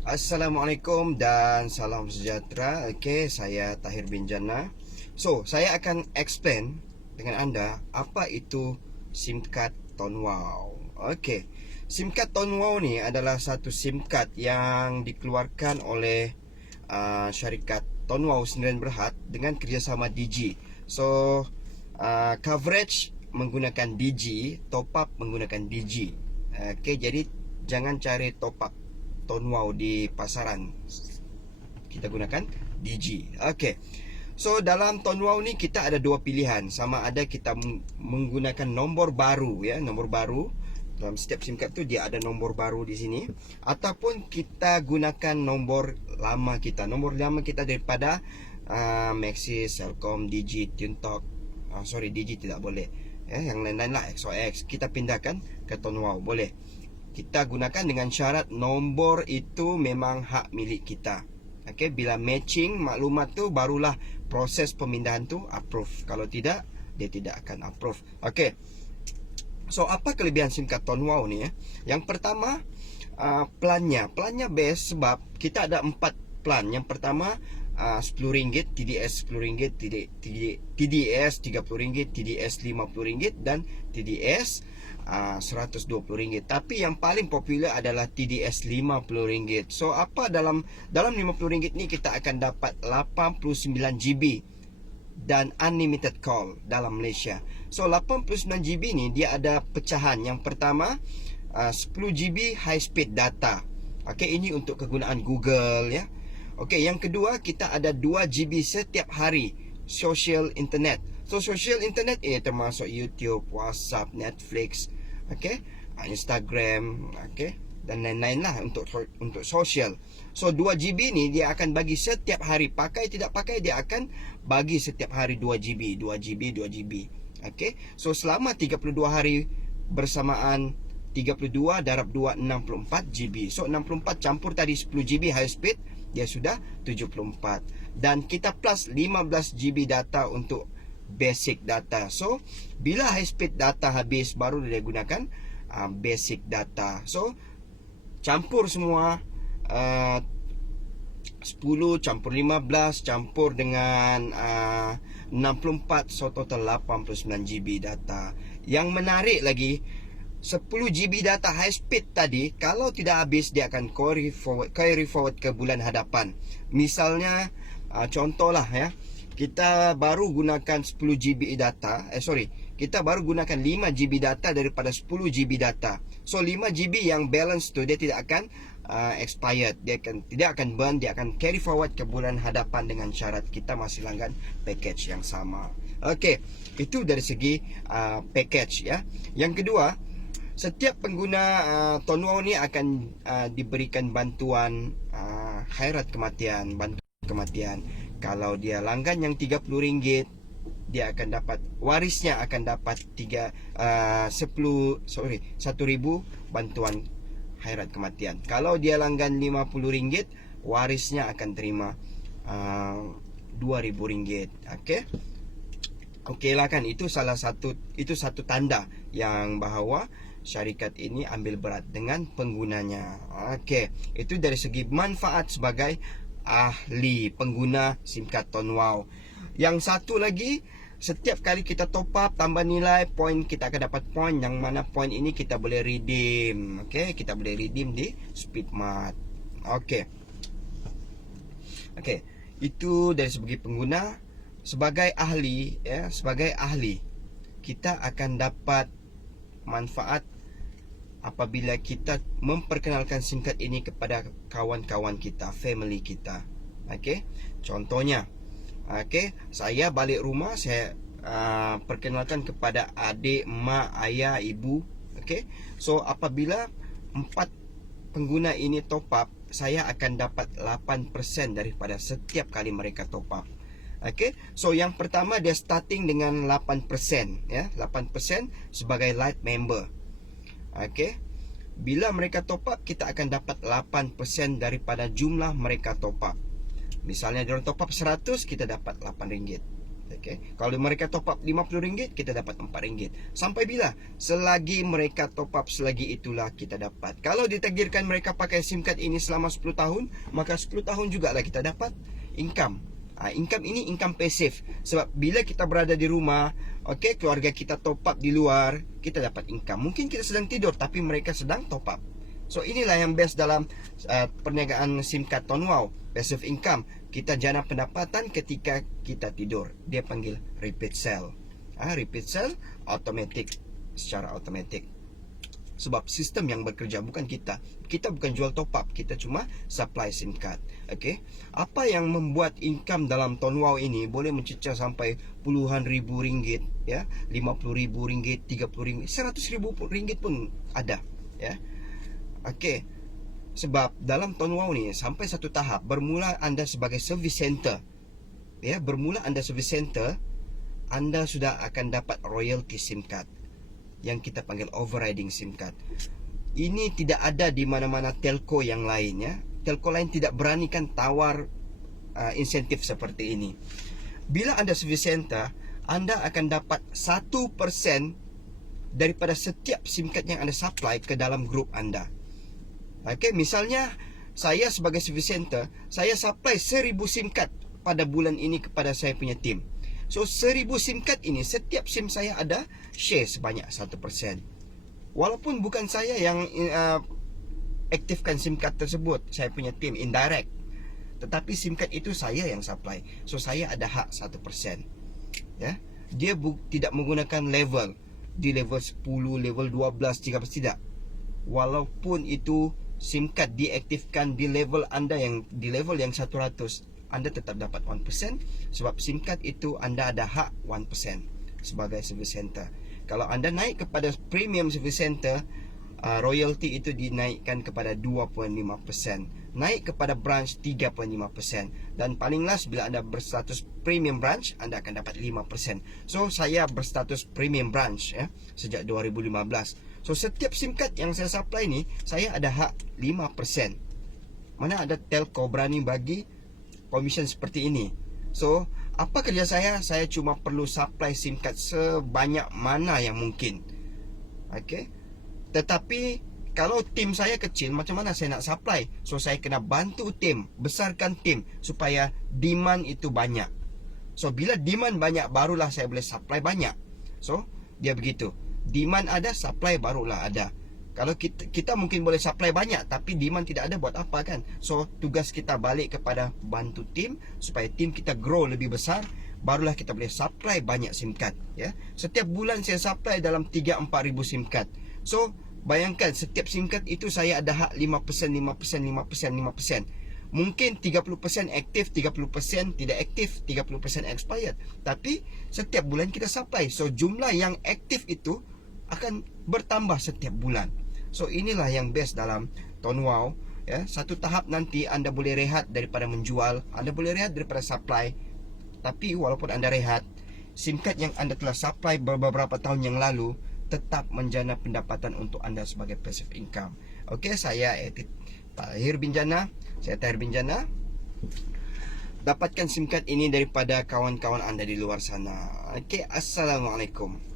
Assalamualaikum dan salam sejahtera. Okey, saya Tahir bin Jannah. So, saya akan explain dengan anda apa itu SIM card Tonwow. Okey. SIM card Tonwow ni adalah satu SIM card yang dikeluarkan oleh syarikat Tonwow Sdn Bhd dengan kerjasama Digi. So, coverage menggunakan Digi, top up menggunakan Digi. Okey, jadi jangan cari top up Tonwow di pasaran. Kita gunakan Digi. Okey. So dalam Tonwow ni kita ada dua pilihan. Sama ada kita menggunakan nombor baru ya, nombor baru. Dalam setiap SIM card tu dia ada nombor baru di sini, ataupun kita gunakan nombor lama kita. Nombor lama kita daripada Maxis, Celcom, Digi, Tuntalk. Digi tidak boleh. Yang lain-lain lah, XOX kita pindahkan ke Tonwow boleh. Kita gunakan dengan syarat nombor itu memang hak milik kita. Okey, bila matching maklumat tu barulah proses pemindahan tu approve. Kalau tidak, dia tidak akan approve. Okey. So apa kelebihan SIM card Tonwow ni Yang pertama, plannya best sebab kita ada 4 plan. Yang pertama RM10, TDS RM10, TDS RM30, TDS RM50 dan TDS RM120. Tapi yang paling popular adalah TDS RM50. So apa dalam RM50 ni kita akan dapat 89 GB dan unlimited call dalam Malaysia. So 89 GB ni dia ada pecahan. Yang pertama 10 GB high speed data. Okey, ini untuk kegunaan Google ya. Okey, yang kedua kita ada 2 GB setiap hari social internet. So social internet termasuk YouTube, WhatsApp, Netflix, okey, Instagram, okey, dan lain-lain lah untuk social. So 2 GB ni dia akan bagi setiap hari. Pakai tidak pakai dia akan bagi setiap hari 2 GB, 2 GB, 2 GB. Okey. So selama 32 hari bersamaan, 32 darab 2 64 GB. So 64 campur tadi 10 GB high speed, dia sudah 74. Dan kita plus 15 GB data untuk basic data. So bila high speed data habis baru dia gunakan basic data. So campur semua 10 campur 15 campur dengan 64, so total 89 GB data. Yang menarik lagi, 10 GB data high speed tadi kalau tidak habis dia akan carry forward ke bulan hadapan. Misalnya contohlah ya, kita baru gunakan 10 GB data, kita baru gunakan 5 GB data daripada 10 GB data. So 5 GB yang balance tu dia tidak akan expired, tidak akan burn, dia akan carry forward ke bulan hadapan dengan syarat kita masih langgan package yang sama. Okey, itu dari segi package ya. Yang kedua, setiap pengguna Tonwow ni akan diberikan bantuan khairat kematian, bantuan kematian. Kalau dia langgan yang RM30, dia akan dapat, warisnya akan dapat 1,000 bantuan khairat kematian. Kalau dia langgan RM50, warisnya akan terima RM2,000. Okey. Okeylah kan, itu satu tanda yang bahawa syarikat ini ambil berat dengan penggunanya. Okey, itu dari segi manfaat sebagai ahli pengguna SIM card Tonwow. Yang satu lagi, setiap kali kita top up tambah nilai, poin kita akan dapat poin, yang mana poin ini kita boleh redeem. Okey, kita boleh redeem di Speedmart. Okey. Okey, itu dari segi pengguna. Sebagai ahli ya, sebagai ahli kita akan dapat manfaat apabila kita memperkenalkan SIM card ini kepada kawan-kawan kita, family kita. Okey, contohnya, okey, saya balik rumah, saya perkenalkan kepada adik, mak, ayah, ibu. Okey, so apabila 4 pengguna ini top up, saya akan dapat 8% daripada setiap kali mereka top up. Okey, so yang pertama dia starting dengan 8% ya, 8% sebagai light member. Okey, bila mereka top up, kita akan dapat 8% daripada jumlah mereka top up. Misalnya dia top up 100, kita dapat RM8. Okey, kalau mereka top up RM50, kita dapat RM4. Sampai bila? Selagi mereka top up, selagi itulah kita dapat. Kalau ditakdirkan mereka pakai SIM card ini selama 10 tahun, maka 10 tahun jugalah kita dapat income. Income ini income pasif. Sebab bila kita berada di rumah, okey, keluarga kita top up di luar, kita dapat income. Mungkin kita sedang tidur tapi mereka sedang top up. So inilah yang best dalam perniagaan SIM card Tonwow, passive income. Kita jana pendapatan ketika kita tidur. Dia panggil repeat sell. Repeat sell automatic, secara automatic. Sebab sistem yang bekerja, bukan kita. Kita bukan jual top up, kita cuma supply SIM card. Okey. Apa yang membuat income dalam Tonwow ini boleh mencecah sampai puluhan ribu ringgit, ya, 50 ribu ringgit, 30 ringgit, 100 ribu ringgit pun ada, ya. Okey. Sebab dalam Tonwow ni sampai satu tahap, bermula anda sebagai service center, ya, bermula anda service center, anda sudah akan dapat royalty SIM card yang kita panggil overriding SIM card. Ini tidak ada di mana-mana telco yang lain, ya. Telco lain tidak beranikan tawar insentif seperti ini. Bila anda service center, anda akan dapat 1% daripada setiap SIM card yang anda supply ke dalam grup anda. Okey, misalnya saya sebagai service center, saya supply 1000 SIM card pada bulan ini kepada saya punya tim. So 1000 SIM card ini, setiap SIM saya ada share sebanyak 1%. Walaupun bukan saya yang aktifkan SIM card tersebut, saya punya tim indirect, tetapi SIM card itu saya yang supply. So saya ada hak 1%. Ya. Dia tidak menggunakan level. Di level 10, level 12, 13, tidak. Walaupun itu SIM card diaktifkan di level anda yang di level yang 100, anda tetap dapat 1%. Sebab SIM card itu anda ada hak 1% sebagai service center. Kalau anda naik kepada premium service center, royalty itu dinaikkan kepada 2.5%. Naik kepada branch 3.5%. Dan paling last, bila anda berstatus premium branch, anda akan dapat 5%. So saya berstatus premium branch, ya, sejak 2015. So setiap SIM card yang saya supply ni, saya ada hak 5%. Mana ada telco berani bagi komisen seperti ini. So apa kerja saya? Saya cuma perlu supply SIM card sebanyak mana yang mungkin. Okey. Tetapi kalau tim saya kecil, macam mana saya nak supply? So saya kena bantu tim, besarkan tim supaya demand itu banyak. So bila demand banyak, barulah saya boleh supply banyak. So dia begitu. Demand ada, supply barulah ada. Kalau kita mungkin boleh supply banyak, tapi demand tidak ada, buat apa kan? So tugas kita balik kepada bantu tim supaya tim kita grow lebih besar, barulah kita boleh supply banyak SIM card, ya. Setiap bulan saya supply dalam 3-4 ribu SIM card. So bayangkan, setiap SIM card itu saya ada hak 5%, 5%, 5%, 5%. Mungkin 30% aktif, 30% tidak aktif, 30% expired. Tapi setiap bulan kita supply. So jumlah yang aktif itu akan bertambah setiap bulan. So inilah yang best dalam Tonwow, ya. Satu tahap nanti anda boleh rehat daripada menjual, anda boleh rehat daripada supply. Tapi walaupun anda rehat, SIM card yang anda telah supply beberapa tahun yang lalu tetap menjana pendapatan untuk anda sebagai passive income. Okey, saya Tahir Binjana. Saya Tahir Binjana. Dapatkan SIM card ini daripada kawan-kawan anda di luar sana. Okey, Assalamualaikum.